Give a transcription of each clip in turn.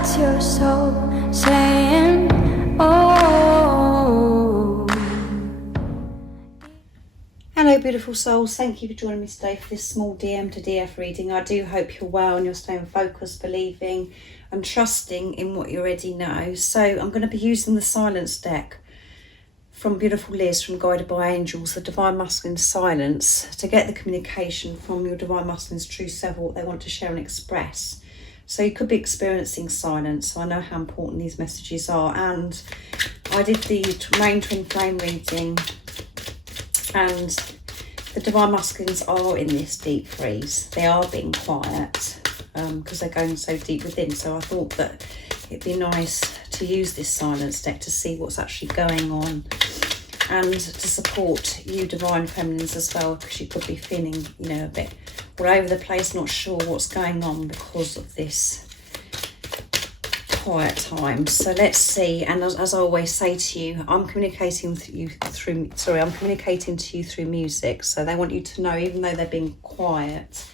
That's your soul saying, oh. Hello beautiful souls, thank you for joining me today for this small DM to DF reading. I do hope you're well and you're staying focused, believing and trusting in what you already know. So I'm going to be using the Silence deck from Beautiful Liz from Guided by Angels, the Divine Masculine Silence, to get the communication from your Divine Masculine's true self, what they want to share and express. So you could be experiencing silence, so I know how important these messages are. And I did the main twin flame reading, and the Divine Masculines are in this deep freeze. They are being quiet because they're going so deep within. So I thought that it'd be nice to use this silence deck to see what's actually going on, and to support you Divine Feminines as well, because you could be feeling, you know, a bit all over the place, not sure what's going on because of this quiet time. So let's see. And as I always say to you, I'm communicating to you through music. So they want you to know, even though they're being quiet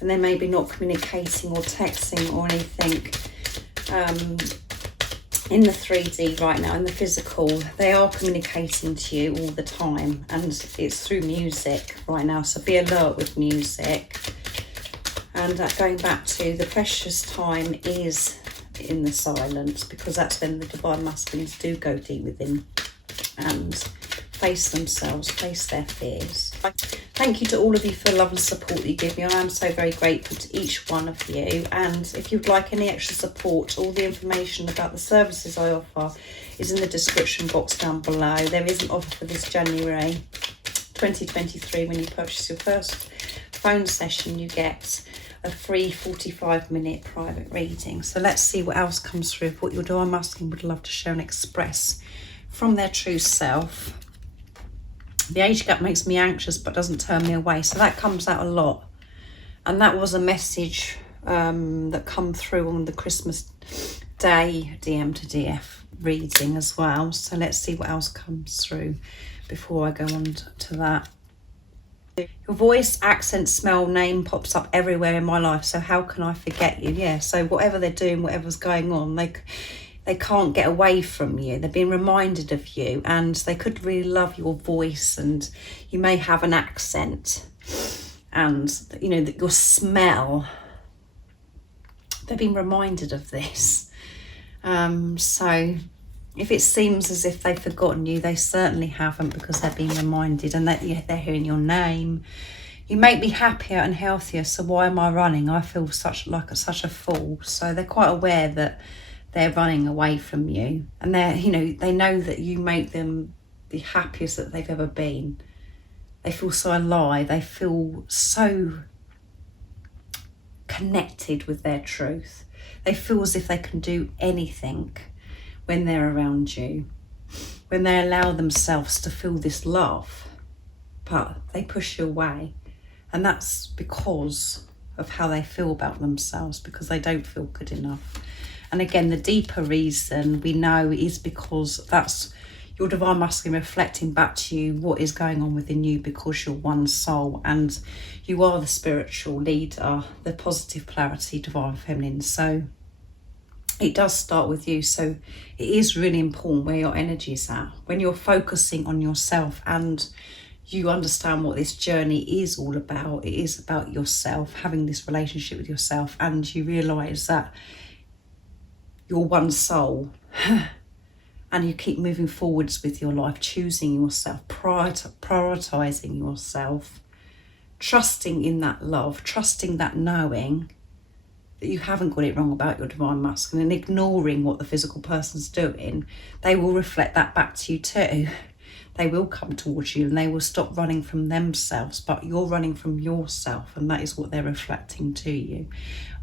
and they're maybe not communicating or texting or anything in the 3D right now, in the physical, they are communicating to you all the time, and it's through music right now. So be alert with music. And going back to the precious time is in the silence, because that's when the Divine Masculines do go deep within and face themselves, face their fears. Thank you to all of you for the love and support that you give me. I am so very grateful to each one of you. And if you'd like any extra support, all the information about the services I offer is in the description box down below. There is an offer for this January 2023. When you purchase your first phone session, you get a free 45-minute private reading. So let's see what else comes through, what your Divine Masculine would love to share and express from their true self. The age gap makes me anxious but doesn't turn me away. So that comes out a lot. And that was a message that come through on the Christmas Day DM to DF reading as well. So let's see what else comes through before I go on to that. Your voice, accent, smell, name pops up everywhere in my life. So how can I forget you? Yeah, so whatever they're doing, whatever's going on, they can't get away from you. They're being reminded of you, and they could really love your voice, and you may have an accent, and you know that your smell. They're being reminded of this. So if it seems as if they've forgotten you, they certainly haven't, because they're being reminded, and that they're hearing your name. You make me happier and healthier, so why am I running? I feel such a fool. So they're quite aware that they're running away from you, and they know that you make them the happiest that they've ever been. They feel so alive. They feel so connected with their truth. They feel as if they can do anything when they're around you, when they allow themselves to feel this love, but they push you away. And that's because of how they feel about themselves, because they don't feel good enough. And again, the deeper reason we know is because that's your Divine Masculine reflecting back to you what is going on within you, because you're one soul and you are the spiritual leader, the positive polarity Divine Feminine. So it does start with you. So it is really important where your energy is at. When you're focusing on yourself and you understand what this journey is all about, it is about yourself, having this relationship with yourself, and you realise that you're one soul and you keep moving forwards with your life, choosing yourself, prioritising yourself, trusting in that love, trusting that knowing that you haven't got it wrong about your Divine Masculine, and ignoring what the physical person's doing. They will reflect that back to you too. They will come towards you and they will stop running from themselves, but you're running from yourself, and that is what they're reflecting to you.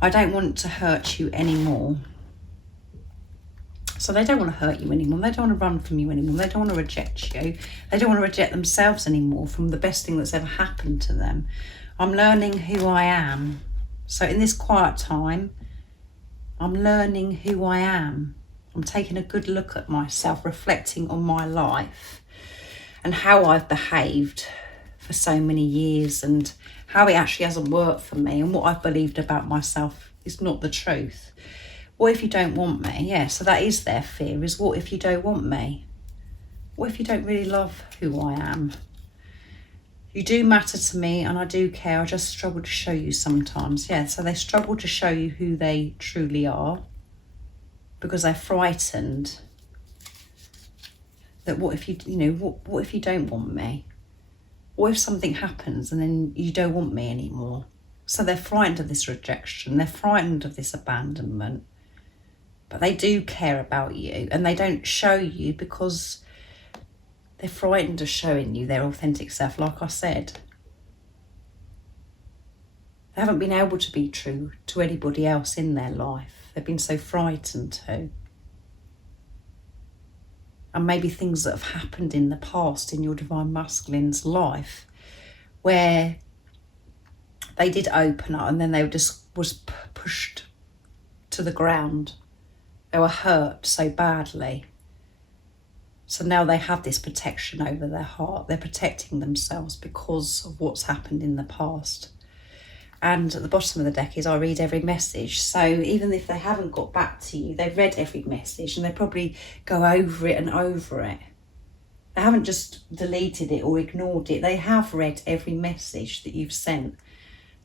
I don't want to hurt you anymore. So they don't want to hurt you anymore. They don't want to run from you anymore. They don't want to reject you. They don't want to reject themselves anymore from the best thing that's ever happened to them. I'm learning who I am. So in this quiet time, I'm learning who I am. I'm taking a good look at myself, reflecting on my life and how I've behaved for so many years, and how it actually hasn't worked for me, and what I've believed about myself is not the truth. What if you don't want me? Yeah, so that is their fear, is what if you don't want me? What if you don't really love who I am? You do matter to me and I do care. I just struggle to show you sometimes. Yeah, so they struggle to show you who they truly are because they're frightened that what if you, what if you don't want me? What if something happens and then you don't want me anymore? So they're frightened of this rejection. They're frightened of this abandonment. But they do care about you and they don't show you because they're frightened of showing you their authentic self, like I said. They haven't been able to be true to anybody else in their life. They've been so frightened to. And maybe things that have happened in the past in your Divine Masculine's life where they did open up and then they just was pushed to the ground. They were hurt so badly. So now they have this protection over their heart. They're protecting themselves because of what's happened in the past. And at the bottom of the deck is I read every message. So even if they haven't got back to you, they've read every message and they probably go over it and over it. They haven't just deleted it or ignored it. They have read every message that you've sent.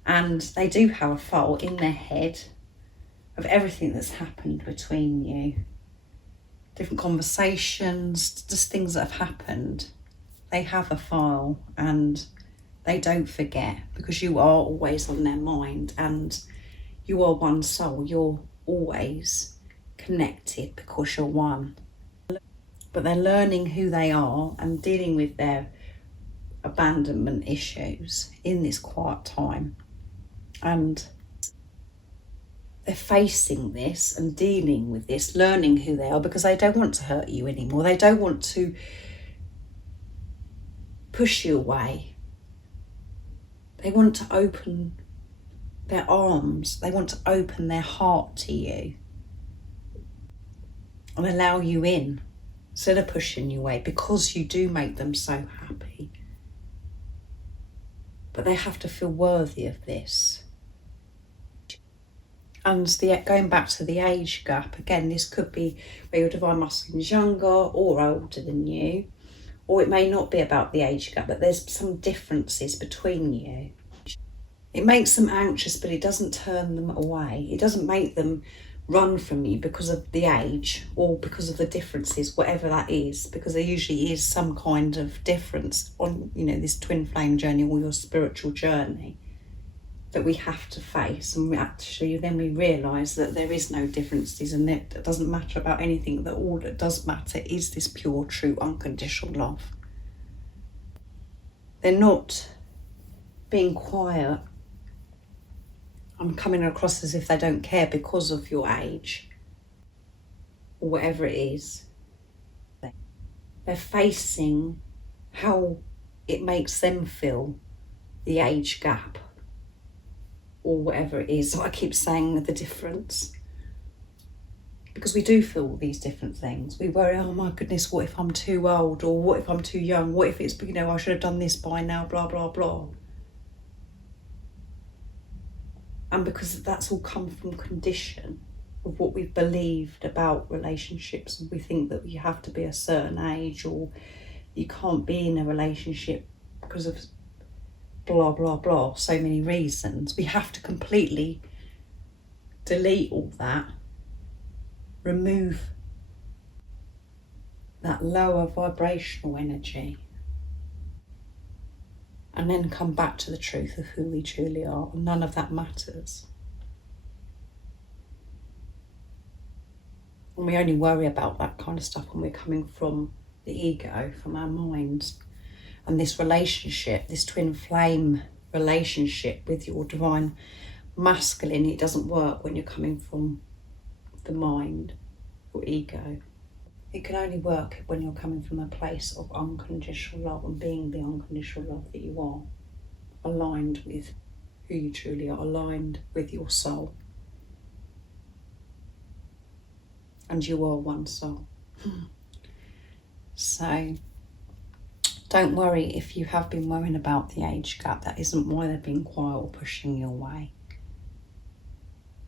And they do have a file in their head of everything that's happened between you. Different conversations, just things that have happened. They have a file and they don't forget because you are always on their mind and you are one soul. You're always connected because you're one. But they're learning who they are and dealing with their abandonment issues in this quiet time. And they're facing this and dealing with this, learning who they are because they don't want to hurt you anymore. They don't want to push you away. They want to open their arms. They want to open their heart to you and allow you in instead of pushing you away because you do make them so happy. But they have to feel worthy of this. And going back to the age gap, again, this could be where your Divine Masculine is younger or older than you, or it may not be about the age gap, but there's some differences between you. It makes them anxious, but it doesn't turn them away. It doesn't make them run from you because of the age or because of the differences, whatever that is, because there usually is some kind of difference on, this twin flame journey or your spiritual journey that we have to face, and then we realise that there is no differences and it doesn't matter about anything, that all that does matter is this pure, true, unconditional love. They're not being quiet. I'm coming across as if they don't care because of your age or whatever it is. They're facing how it makes them feel, the age gap, or whatever it is. So I keep saying the difference. Because we do feel these different things. We worry, oh my goodness, what if I'm too old? Or what if I'm too young? What if it's, I should have done this by now, blah, blah, blah. And because that's all come from condition of what we've believed about relationships. We think that you have to be a certain age or you can't be in a relationship because of blah, blah, blah, so many reasons. We have to completely delete all that, remove that lower vibrational energy, and then come back to the truth of who we truly are. None of that matters. And we only worry about that kind of stuff when we're coming from the ego, from our minds. And this relationship, this twin flame relationship with your Divine Masculine, it doesn't work when you're coming from the mind or ego. It can only work when you're coming from a place of unconditional love and being the unconditional love that you are, aligned with who you truly are, aligned with your soul. And you are one soul. So don't worry if you have been worrying about the age gap. That isn't why they're being quiet or pushing you away.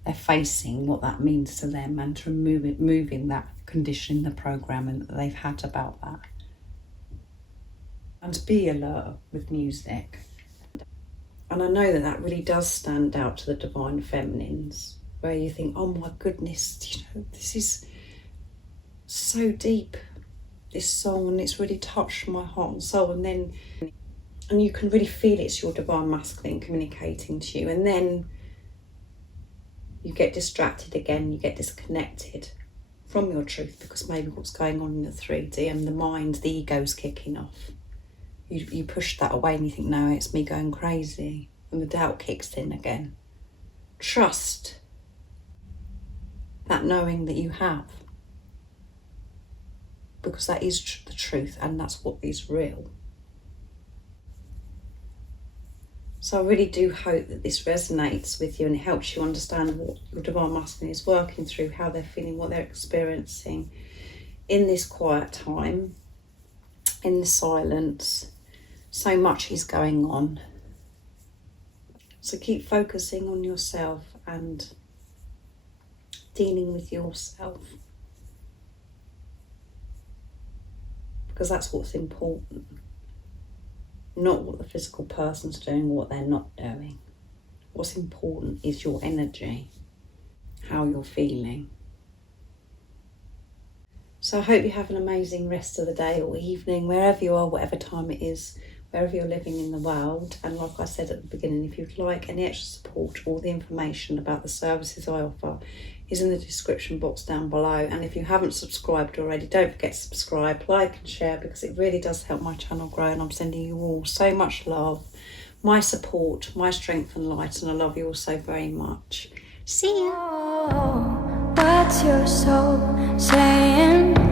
they're facing, what that means to them, and to removing that condition in the programming that they've had about that. And be alert with music. And I know that that really does stand out to the divine feminines, where you think, oh my goodness, you know, this is so deep, this song, and it's really touched my heart and soul. And you can really feel it's your divine masculine communicating to you. And then you get distracted again, you get disconnected from your truth, because maybe what's going on in the 3D and the mind, the ego's kicking off. You push that away and you think, no, it's me going crazy. And the doubt kicks in again. Trust that knowing that you have. Because that is the truth, and that's what is real. So I really do hope that this resonates with you and it helps you understand what your divine masculine is working through, how they're feeling, what they're experiencing in this quiet time, in the silence. So much is going on. So keep focusing on yourself and dealing with yourself, because that's what's important, not what the physical person's doing or what they're not doing. What's important is your energy, how you're feeling. So I hope you have an amazing rest of the day or evening, wherever you are, whatever time it is, wherever you're living in the world. And like I said at the beginning, if you'd like any extra support, all the information about the services I offer is in the description box down below. And if you haven't subscribed already, don't forget to subscribe, like and share, because it really does help my channel grow. And I'm sending you all so much love, my support, my strength and light, and I love you all so very much. See you. Oh, what's your soul saying?